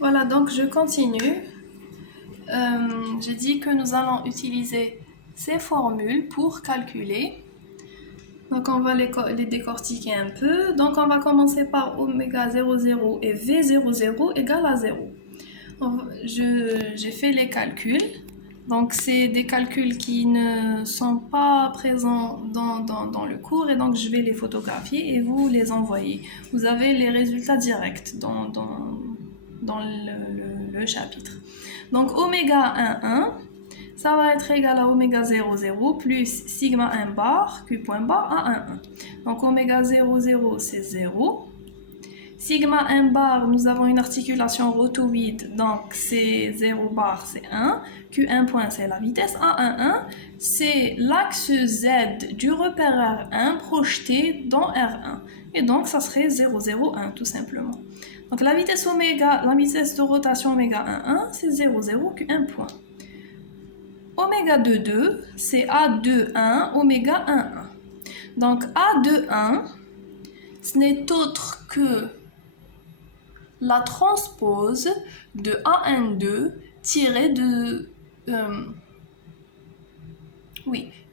Voilà, donc je continue. J'ai dit que nous allons utiliser ces formules pour calculer. Donc on va les décortiquer un peu. Donc on va commencer par oméga 00 et V00 égale à 0. J'ai fait les calculs. Donc c'est des calculs qui ne sont pas présents dans le cours et donc je vais les photographier et vous les envoyer. Vous avez les résultats directs dans le chapitre. Donc oméga 1,1, ça va être égal à oméga 0,0 plus sigma 1 bar, q point bar à 1,1. Donc oméga 0,0 c'est 0. Sigma 1 bar, nous avons une articulation rotoïde, donc c'est 0 bar, c'est 1. Q1 point, c'est la vitesse. A11, c'est l'axe Z du repère R1 projeté dans R1. Et donc, ça serait 0,01 tout simplement. Donc la vitesse de rotation oméga 1,1, c'est 0,0 Q1 point. Oméga 2,2, c'est A21 oméga 1,1. Donc A21, ce n'est autre que la transpose de AN2 tirée de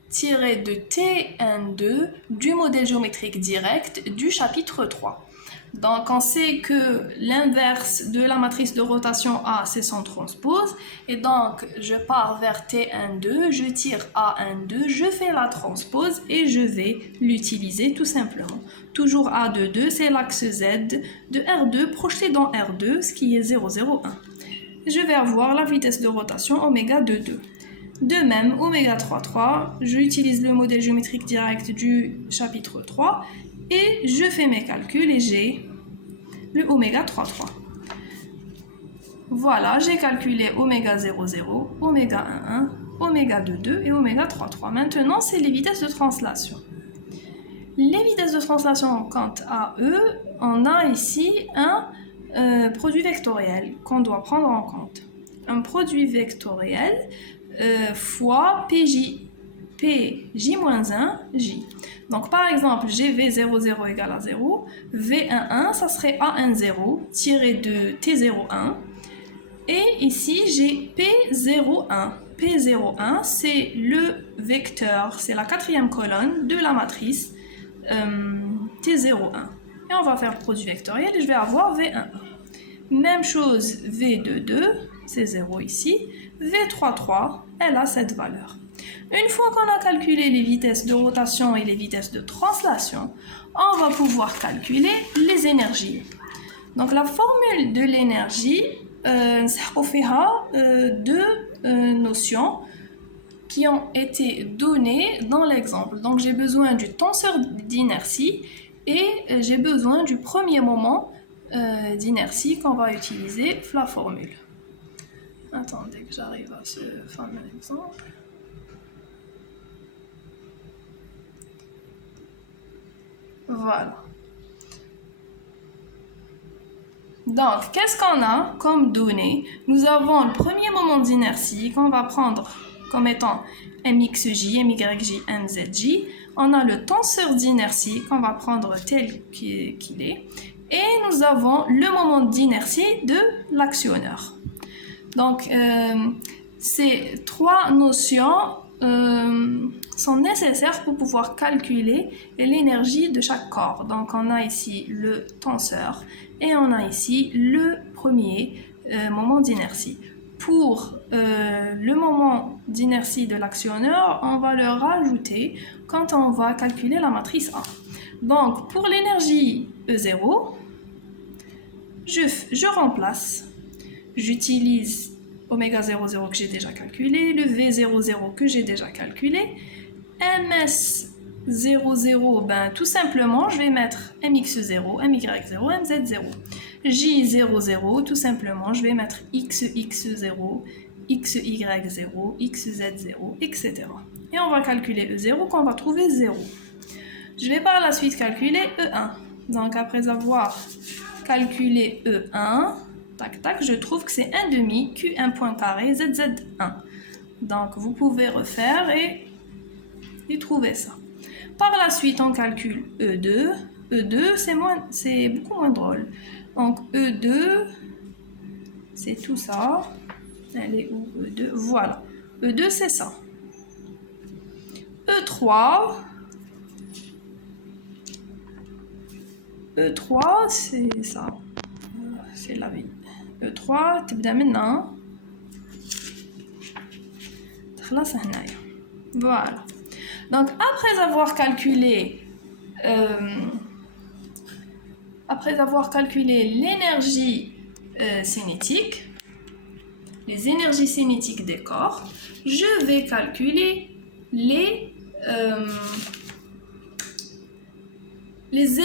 TN2 du modèle géométrique direct du chapitre 3. Donc on sait que l'inverse de la matrice de rotation A, c'est son transpose, et donc je pars vers Tn2, je tire AN2, je fais la transpose et je vais l'utiliser tout simplement. Toujours A22, c'est l'axe Z de R2 projeté dans R2, ce qui est 0,01. Je vais avoir la vitesse de rotation oméga 2,2. De même, oméga 3,3, j'utilise le modèle géométrique direct du chapitre 3 et je fais mes calculs et j'ai le oméga 3,3. Voilà, j'ai calculé oméga 0,0, oméga 1,1, oméga 2,2 et oméga 3,3. Maintenant, c'est les vitesses de translation. Les vitesses de translation, quant à eux, on a ici un produit vectoriel qu'on doit prendre en compte. Un produit vectoriel fois PJ. Pj-1, J. Donc par exemple, GV00 égale à 0, V11, ça serait AN0 tiré de T01. Et ici, j'ai P01. P01, c'est le vecteur, c'est la quatrième colonne de la matrice T01. Et on va faire le produit vectoriel et je vais avoir V11. Même chose, V22, c'est 0 ici. V33, elle a cette valeur. Une fois qu'on a calculé les vitesses de rotation et les vitesses de translation, on va pouvoir calculer les énergies. Donc la formule de l'énergie, deux notions qui ont été données dans l'exemple. Donc j'ai besoin du tenseur d'inertie et j'ai besoin du premier moment d'inertie qu'on va utiliser la formule. Attendez que j'arrive à ce fameux exemple. Voilà. Donc, qu'est-ce qu'on a comme données? Nous avons le premier moment d'inertie qu'on va prendre comme étant mxj, myj, mzj. On a le tenseur d'inertie qu'on va prendre tel qu'il est. Et nous avons le moment d'inertie de l'actionneur. Donc, ces trois notions sont nécessaires pour pouvoir calculer l'énergie de chaque corps. Donc, on a ici le tenseur et on a ici le premier moment d'inertie. Pour le moment d'inertie de l'actionneur, on va le rajouter quand on va calculer la matrice A. Donc, pour l'énergie E0, je remplace. J'utilise oméga 00 que j'ai déjà calculé, le V00 que j'ai déjà calculé, MS00, ben, tout simplement, je vais mettre MX0, MY0, MZ0. J00, tout simplement, je vais mettre XX0, XY0, XZ0, etc. Et on va calculer E0 qu'on va trouver 0. Je vais par la suite calculer E1. Donc, après avoir calculé E1, tac, tac, je trouve que c'est 1 demi Q1 point carré ZZ1. Donc, vous pouvez refaire et trouver ça. Par la suite, on calcule E2. E2, c'est beaucoup moins drôle. Donc, E2, c'est tout ça. Elle est où E2? Voilà. E2, c'est ça. E3. E3, c'est ça. C'est la vie. E3, تبدأ منها. تخلص هنايا. Voilà. Donc, après avoir calculé l'énergie cinétique, les énergies cinétiques des corps, je vais calculer les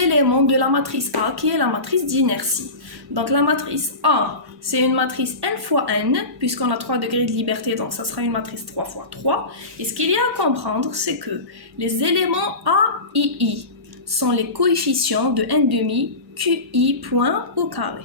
éléments de la matrice A, qui est la matrice d'inertie. Donc la matrice A, c'est une matrice n fois n, puisqu'on a 3 degrés de liberté, donc ça sera une matrice 3 fois 3. Et ce qu'il y a à comprendre, c'est que les éléments A, I sont les coefficients de n demi QI point au carré.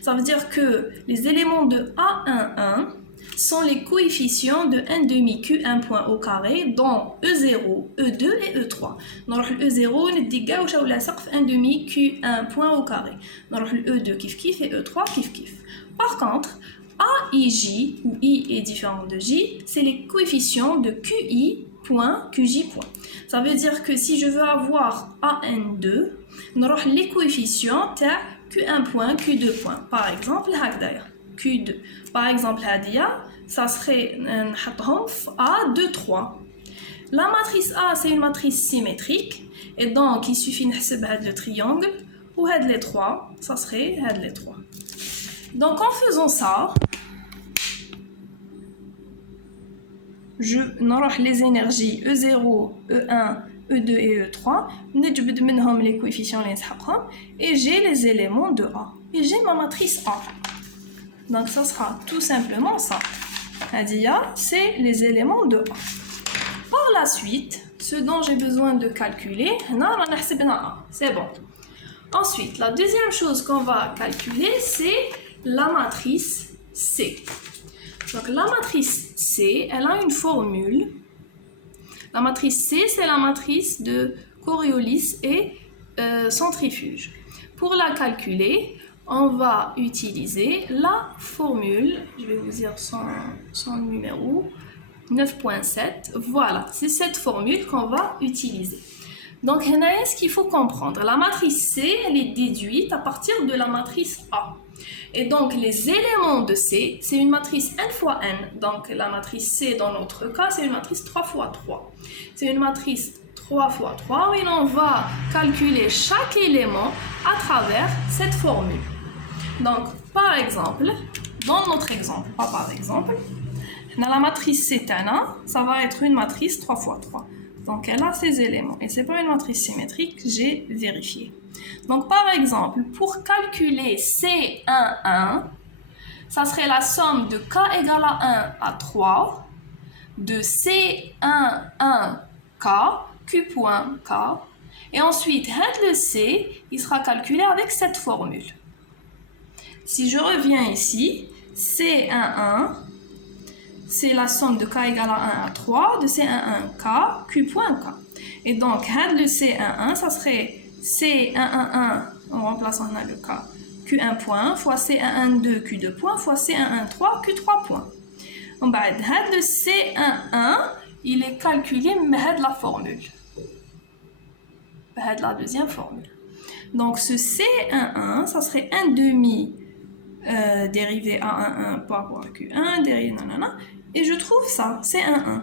Ça veut dire que les éléments de A11 sont les coefficients de n demi Q1 point au carré, dont E0, E2 et E3. نروح E0 نديقاو شاو لاصق n demi Q1 point au carré. نروح E2 كيف كيف et E3 كيف كيف. Par contre, AIJ, où I est différent de J, c'est les coefficients de QI point QJ point. Ça veut dire que si je veux avoir AN2, نروح les coefficients تاع Q1 point, Q2 point. Par exemple, هكذايا Q2. Par exemple, هادية, ça serait A2, 3. La matrice A, c'est une matrice symétrique. Et donc, il suffit de faire le triangle. Ou les 3, ça serait les 3. Donc, en faisant ça, je n'aurai les énergies E0, E1, E2 et E3. نجبد منهم les coefficients les نسحقهم. Et j'ai les éléments de A. Et j'ai ma matrice A. Donc, ça sera tout simplement ça. Hadia, c'est les éléments de A. Par la suite, ce dont j'ai besoin de calculer, c'est bon. Ensuite, la deuxième chose qu'on va calculer, c'est la matrice C. Donc, la matrice C, elle a une formule. La matrice C, c'est la matrice de Coriolis et centrifuge. Pour la calculer, on va utiliser la formule, je vais vous dire son numéro, 9.7. Voilà, c'est cette formule qu'on va utiliser. Donc, ce qu'il faut comprendre, la matrice C, elle est déduite à partir de la matrice A. Et donc, les éléments de C, c'est une matrice n fois n. Donc, la matrice C, dans notre cas, c'est une matrice 3 fois 3. C'est une matrice 3 fois 3, et on va calculer chaque élément à travers cette formule. Donc, par exemple, dans notre exemple, pas par exemple, la matrice C, ça va être une matrice 3 fois 3. Donc, elle a ces éléments. Et ce n'est pas une matrice symétrique, j'ai vérifié. Donc, par exemple, pour calculer C11, ça serait la somme de K égale à 1 à 3 de C11K, Q point K. Et ensuite, le C, il sera calculé avec cette formule. Si je reviens ici, C11, c'est la somme de K égale à 1 à 3 de C11K, Q point K. Et donc, le C11, ça serait C111, en remplaçant le K, Q1 point, fois C112, Q2 point, fois C113, Q3 point. Le C11, il est calculé avec la formule. Avec la deuxième formule. Donc, ce C11, ça serait 1 demi dérivé A11 par rapport à Q1, dérivé nanana, et je trouve ça, C11.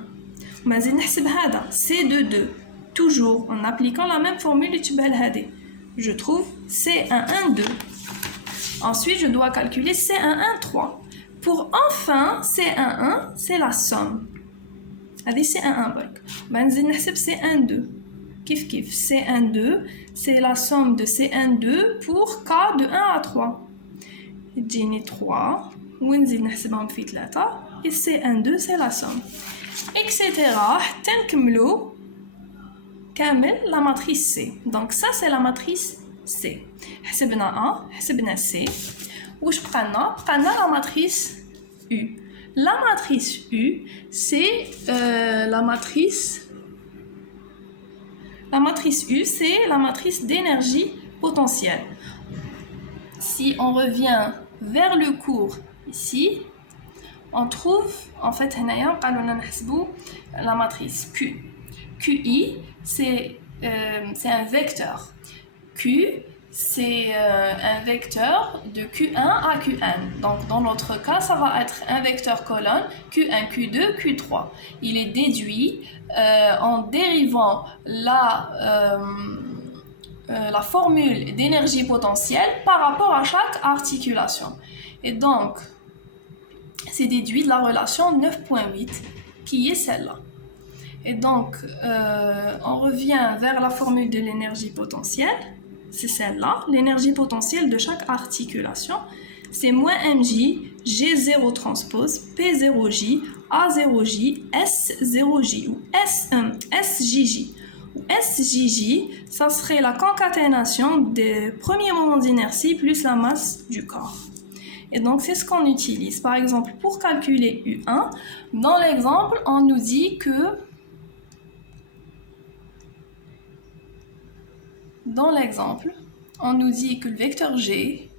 Mais C22, toujours en appliquant la même formule, je trouve C112. Ensuite, je dois calculer C113. Pour enfin, C11, c'est la somme. C'est C11. C12. Kif kif, C12, c'est la somme de C12 pour K de 1 à 3. تجيني 3 ونزيد نحسبهم في 3 et C12 c'est la somme etc. حتى نكملوا كامل la matrice C. Donc ça c'est la matrice C. حسبنا A, حسبنا C. واش بقالنا la matrice U. La matrice U, c'est la matrice U, c'est la matrice d'énergie potentielle. Si on revient vers le cours ici, on trouve, en fait, la matrice Q. QI, c'est un vecteur. Q, c'est un vecteur de Q1 à Qn. Donc, dans notre cas, ça va être un vecteur colonne Q1, Q2, Q3. Il est déduit en dérivant la formule d'énergie potentielle par rapport à chaque articulation. Et donc, c'est déduit de la relation 9.8 qui est celle-là. Et donc, on revient vers la formule de l'énergie potentielle. C'est celle-là, l'énergie potentielle de chaque articulation. C'est moins mj, g0 transpose, p0j, a0j, s0j ou sjj. SJJ, ça serait la concaténation des premiers moments d'inertie plus la masse du corps. Et donc, c'est ce qu'on utilise. Par exemple, pour calculer U1, dans l'exemple, on nous dit que le vecteur G...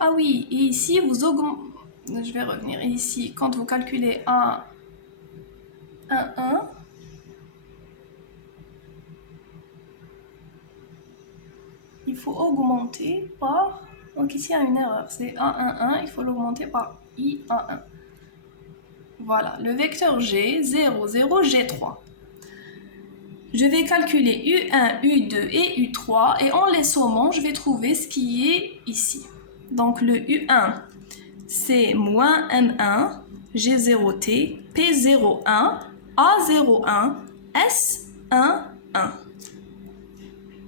Ah oui, et ici, je vais revenir. Ici, quand vous calculez A1, il faut augmenter par... Donc ici, il y a une erreur. C'est A11, il faut l'augmenter par I11. Voilà, le vecteur G, 0, 0, G3. Je vais calculer U1, U2 et U3 et en les sommant, je vais trouver ce qui est ici. Donc le U1, c'est moins M1, G0T, P01, A01, S11.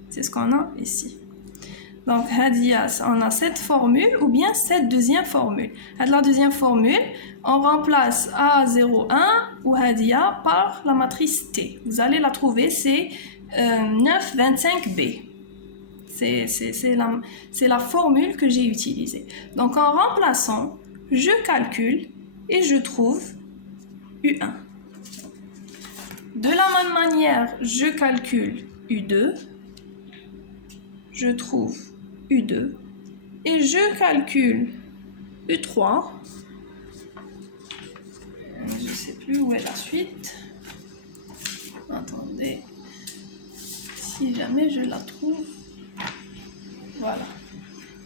C'est ce qu'on a ici. Donc, on a cette formule ou bien cette deuxième formule. La deuxième formule, on remplace A01 ou Hadia par la matrice T. Vous allez la trouver, c'est 925B. C'est la formule que j'ai utilisée. Donc, en remplaçant, je calcule et je trouve U1. De la même manière, je calcule U2. Je trouve U2 et je calcule U3. Je ne sais plus où est la suite. Attendez. Si jamais je la trouve. Voilà.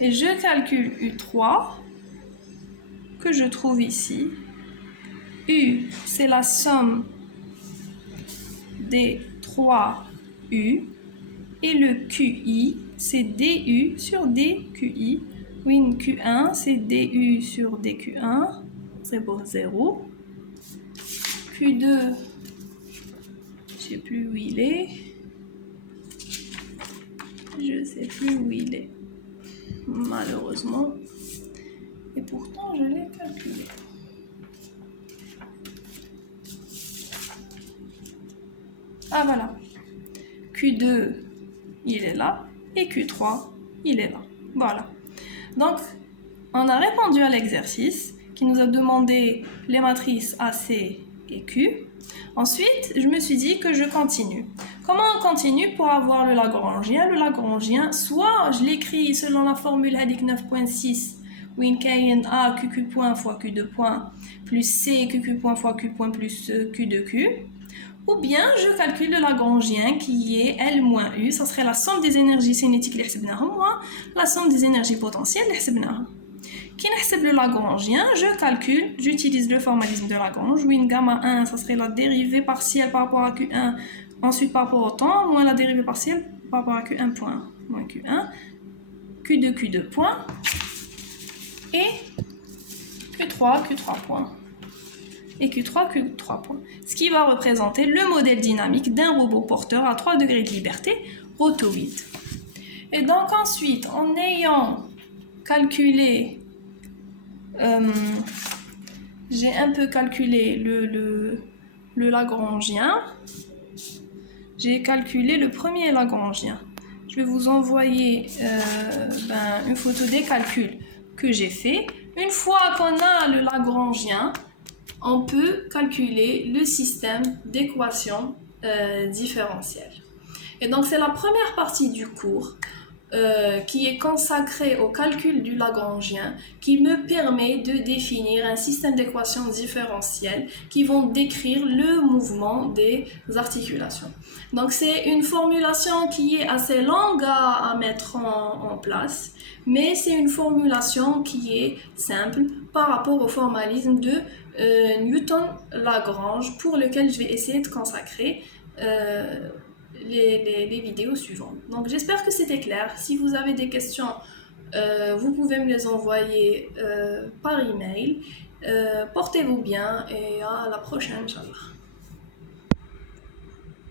Et je calcule U3 que je trouve ici. U, c'est la somme des 3 U. Et le QI, c'est DU sur DQI. Oui, Q1, c'est DU sur DQ1. C'est pour 0. Q2, je ne sais plus où il est. Je ne sais plus où il est. Malheureusement. Et pourtant, je l'ai calculé. Ah, voilà. Q2, il est là, et Q3, il est là. Voilà. Donc, on a répondu à l'exercice qui nous a demandé les matrices AC et Q. Ensuite, je me suis dit que je continue. Comment on continue pour avoir le Lagrangien? Le Lagrangien, soit je l'écris selon la formule HADIC 9.6, où il y a A QQ point fois Q2 point, plus C QQ point fois Q point plus Q2Q. Ou bien je calcule le Lagrangien qui est L moins U, ça serait la somme des énergies cinétiques moins la somme des énergies potentielles. Qui n'excède le Lagrangien, je calcule, j'utilise le formalisme de Lagrange, où une gamma 1, ça serait la dérivée partielle par rapport à Q1, ensuite par rapport au temps, moins la dérivée partielle par rapport à Q1 point, moins Q1, Q2, Q2 point, et Q3, Q3 point. Et Q3, Q3 points. Ce qui va représenter le modèle dynamique d'un robot porteur à 3 degrés de liberté rotoïde. Et donc ensuite, en ayant calculé, j'ai un peu calculé le Lagrangien, j'ai calculé le premier Lagrangien. Je vais vous envoyer une photo des calculs que j'ai fait. Une fois qu'on a le Lagrangien, on peut calculer le système d'équations différentielles. Et donc, c'est la première partie du cours. qui est consacré au calcul du Lagrangien, qui me permet de définir un système d'équations différentielles qui vont décrire le mouvement des articulations. Donc c'est une formulation qui est assez longue à mettre en place, mais c'est une formulation qui est simple par rapport au formalisme de Newton-Lagrange, pour lequel je vais essayer de consacrer les vidéos suivantes. Donc j'espère que c'était clair. Si vous avez des questions, vous pouvez me les envoyer par email. Portez-vous bien et à la prochaine, Inch'Allah.